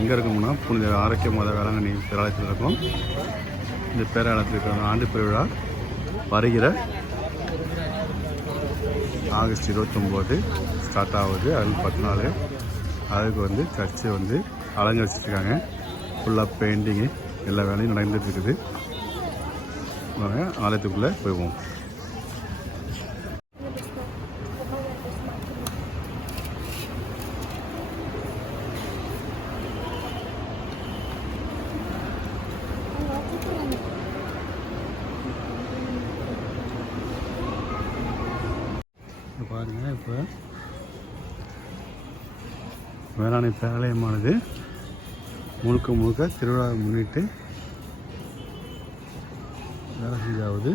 எங்கே இருக்கோம்னா புனித ஆரோக்கிய மாத வேளாங்கண்ணி பேராலயத்தில் இருக்கோம். இந்த பேராலயத்தில் இருக்கிற ஆண்டு பெருவிழா வருகிற ஆகஸ்ட் இருபத்தொம்போது ஸ்டார்ட் ஆகுது. அதில் பத்து நாள் அதுக்கு வந்து சர்ச்சு வந்து அலங்கரிச்சிட்ருக்காங்க ஃபுல்லாக பெயிண்டிங்கு எல்லா வேலையும் நடந்துட்டு இருக்குது. ஆலயத்துக்குள்ளே போய்வோம் இப்போ பாருங்க இப்போ வேளாண் பேராலயமானது முழுக்க முழுக்க திருவிழாவை முன்னிட்டு வேலை செஞ்சாவது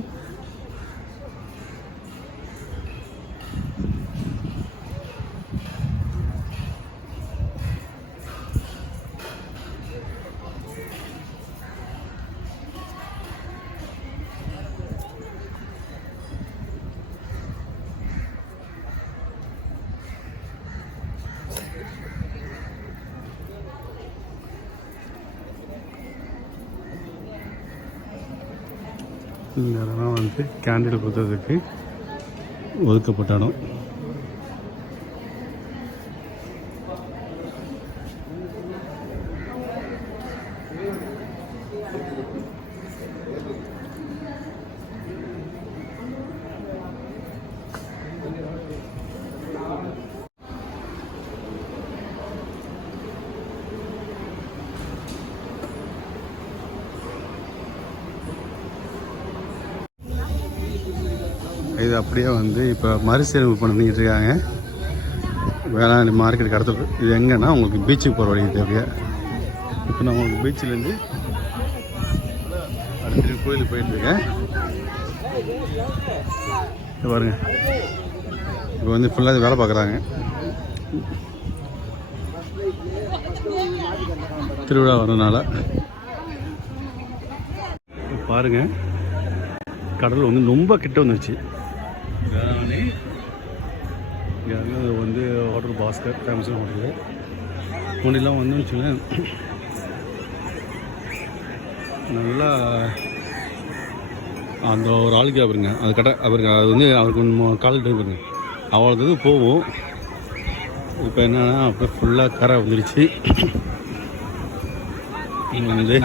இந்த இடம்லாம் வந்து கேண்டில் குத்துறதுக்கு ஒதுக்கப்பட்ட இடம். இது அப்படியே வந்து இப்போ மறுசீரமைப்பு பண்ணிட்டு இருக்காங்க. வேளாண் மார்க்கெட் கடத்த இது எங்கன்னா உங்களுக்கு பீச்சுக்கு போகிற வழி இது அப்படியே இப்போ நான் உங்களுக்கு பீச்சிலேருந்து அடுத்த கோயிலுக்கு போயிட்டு இருக்கேன். பாருங்க. இப்போ வந்து ஃபுல்லாக வேலை பார்க்குறாங்க. திருவிழா வரனால பாருங்க. கடல் வந்து ரொம்ப கிட்ட வந்துருச்சு. வேளாங்கண்ணி இங்கே வந்து வந்து ஹோட்டல் பாஸ்கர் ஃபேமஸான ஹோட்டலு முன்னெல்லாம் வந்து வச்சுக்கோங்களேன் நல்லா அந்த ஒரு ஆளுக்கு அவருங்க அது கடை அவருக்கு அது வந்து அவருக்கு கால் டிரைவருங்க அவ்வளோ இது போகும் இப்போ என்னன்னா அப்படியே ஃபுல்லாக கரை வந்துருச்சு இங்கே வந்து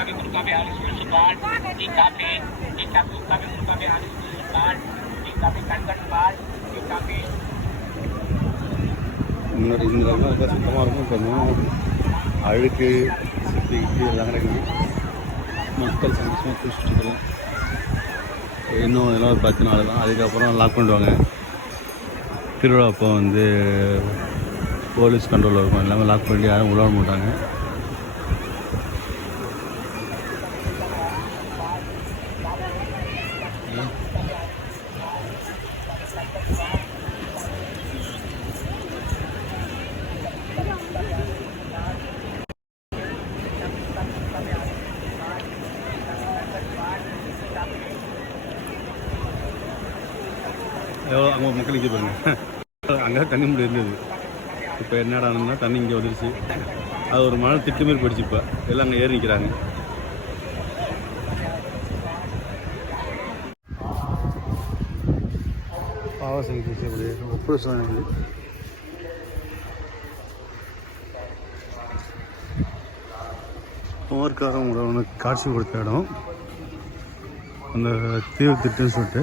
முன்னாடி இந்த இடம்லாம் ரொம்ப சுத்தமாக இருக்கும் கொஞ்சம் அழுக்கு சுற்றி இப்படி எல்லாம் கிடக்குது மக்கள் சந்தோஷமாக குளிச்சுட்டு இருக்கலாம் இன்னும் இதெல்லாம் ஒரு பத்து நாள் தான். அதுக்கப்புறம் லாக் பண்ணிடுவாங்க. திருவிழா அப்போ வந்து போலீஸ் கண்ட்ரோலில் இருக்கும். எல்லாமே லாக் பண்ணி யாரும் உள்ள மாட்டாங்க. அவங்க மக்கள் இங்கே பாருங்க. அங்கே தண்ணி முடி இருந்தது. இப்போ என்னடானா தண்ணி இங்கே வந்துருச்சு. அது ஒரு மழை திட்டு மாரி போயிடுச்சு இப்போ. எல்லாம் அங்கே ஏறி நிற்கிறாங்க பாவசங்க பேசக்கூடிய ஒப்புரசம் குமார்காரம் உனக்கு காட்சி கொடுத்த இடம். அந்த தீவு திட்டுன்னு சொல்லிட்டு.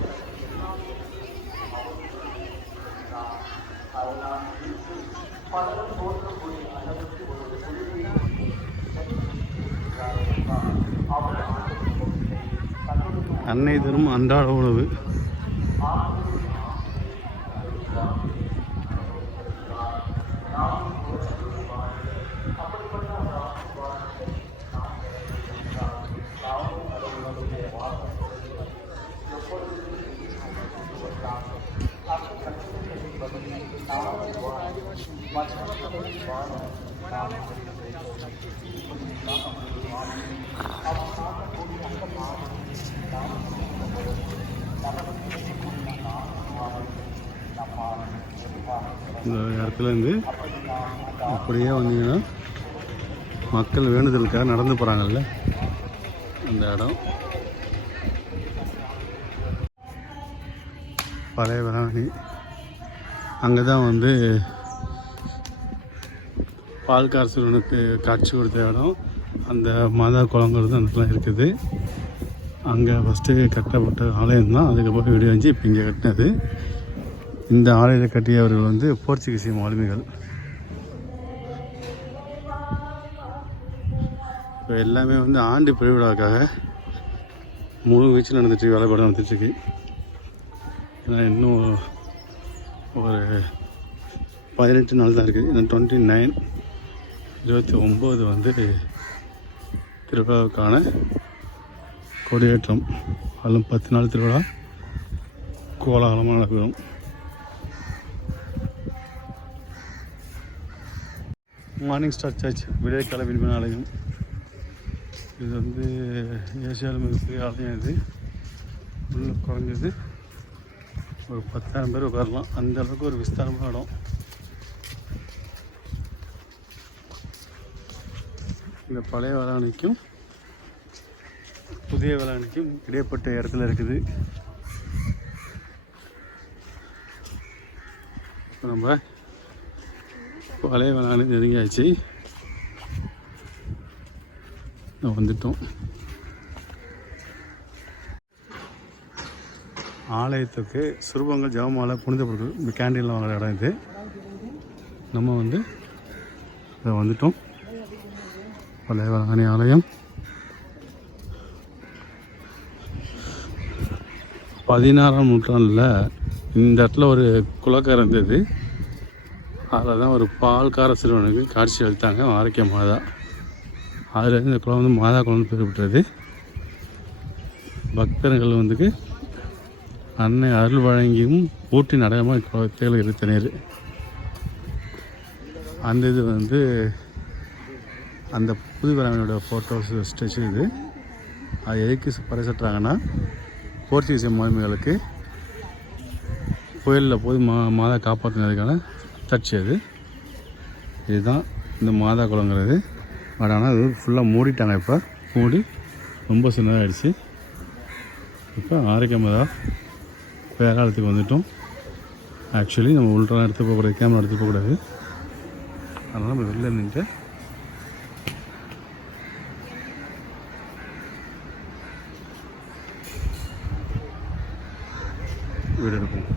அன்னை தரும் அன்றாட உணவு இந்த இடத்துலேருந்து அப்படியே வந்தீங்கன்னா மக்கள் வேண்டுதலுக்காக நடந்து போகிறாங்கல்ல அந்த இடம். பழைய வேளாங்கண்ணி அங்கே தான் வந்து பால்கார் சிறுவனுக்கு காட்சி கொடுத்த இடம். அந்த மாதா குளங்கிறது அந்த இருக்குது. அங்கே ஃபஸ்ட்டு கட்டப்பட்ட ஆலயம் தான் அதுக்கப்புறம் வீடு வந்து இப்போ இங்கே கட்டினது. இந்த ஆலயத்தை கட்டியவர்கள் வந்து போர்ச்சுகீசிய மாலுமிகள். இப்போ எல்லாமே வந்து ஆண்டு பெருவிழாக்காக முழு வீச்சு நடந்துட்டு வேலைப்பாடு நடந்துட்டுருக்கு. ஏன்னா இன்னும் ஒரு பதினெட்டு நாள் தான் இருக்குது இன்னும் டுவெண்ட்டி நைன் இருபத்தி ஒம்பது வந்து திருவிழாவுக்கான கொடியேற்றம். அதிலும் பத்து நாள் திருவிழா கோலாகலமாக நடக்கும் மார்னிங் ஸ்டார் சர்ச் விடைய விண்மீன் ஆலயம் இது வந்து ஏசியாவில் மிகப்பெரிய ஆலயம் இது. உள்ள குறைஞ்சது ஒரு பத்தாயிரம் பேர் உட்காரலாம். அந்த அளவுக்கு ஒரு விஸ்தாரமான இடம். இந்த பழைய வேளாண்மைக்கும் புதிய வேளாண்மைக்கும் இடைப்பட்ட இடத்துல இருக்குது. நம்ம பழைய வேளாண் நெருங்கியாச்சு. வந்துட்டோம். ஆலயத்துக்கு சுரூபங்கள் ஜபமாலை புனித பொருட்கள் கேண்டீனில் வாங்குற இடம் இது. நம்ம வந்து இதை வந்துட்டோம். பழைய வேளாங்கண்ணி ஆலயம். பதினாறாம் நூற்றாண்டில் இந்த இடத்துல ஒரு குலக்கரை இருந்தது. அதில் தான் ஒரு பால்கார சிறுவனுக்கு காட்சி அளித்தாங்க ஆரோக்கிய மாதா. அதில் இந்த குளம் வந்து மாதா குளம்னு பேர் பெற்றது. பக்தர்கள் வந்துக்கு அன்னை அருள் வழங்கியும் ஊட்டி நடையமாக குளத்தில் இருந்த அந்த இது வந்து அந்த புதுவரவனோட ஃபோட்டோஸ் ஸ்டெச்சு இது. அது எதுக்கு பறைசட்டுறாங்கன்னா போர்ச்சுகீசிய மாலுமிகளுக்கு புயலில் போய் மா மாதா காப்பாற்றினதுக்கான தட்சி அது. இதுதான் இந்த மாதா குளங்கிறது பட் ஆனால் அது ஃபுல்லாக மூடிட்டாங்க இப்போ. மூடி ரொம்ப சின்னதாகிடுச்சு இப்போ ஆரோக்கியமாக வேகாலத்துக்கு பேராளத்துக்கு வந்துட்டோம். ஆக்சுவலி நம்ம உள்ட்ரெலாம் எடுத்து போகக்கூடாது கேமரா எடுத்து போகக்கூடாது. அதனால் நம்ம வெளில நின்று வீடு எடுப்போம்.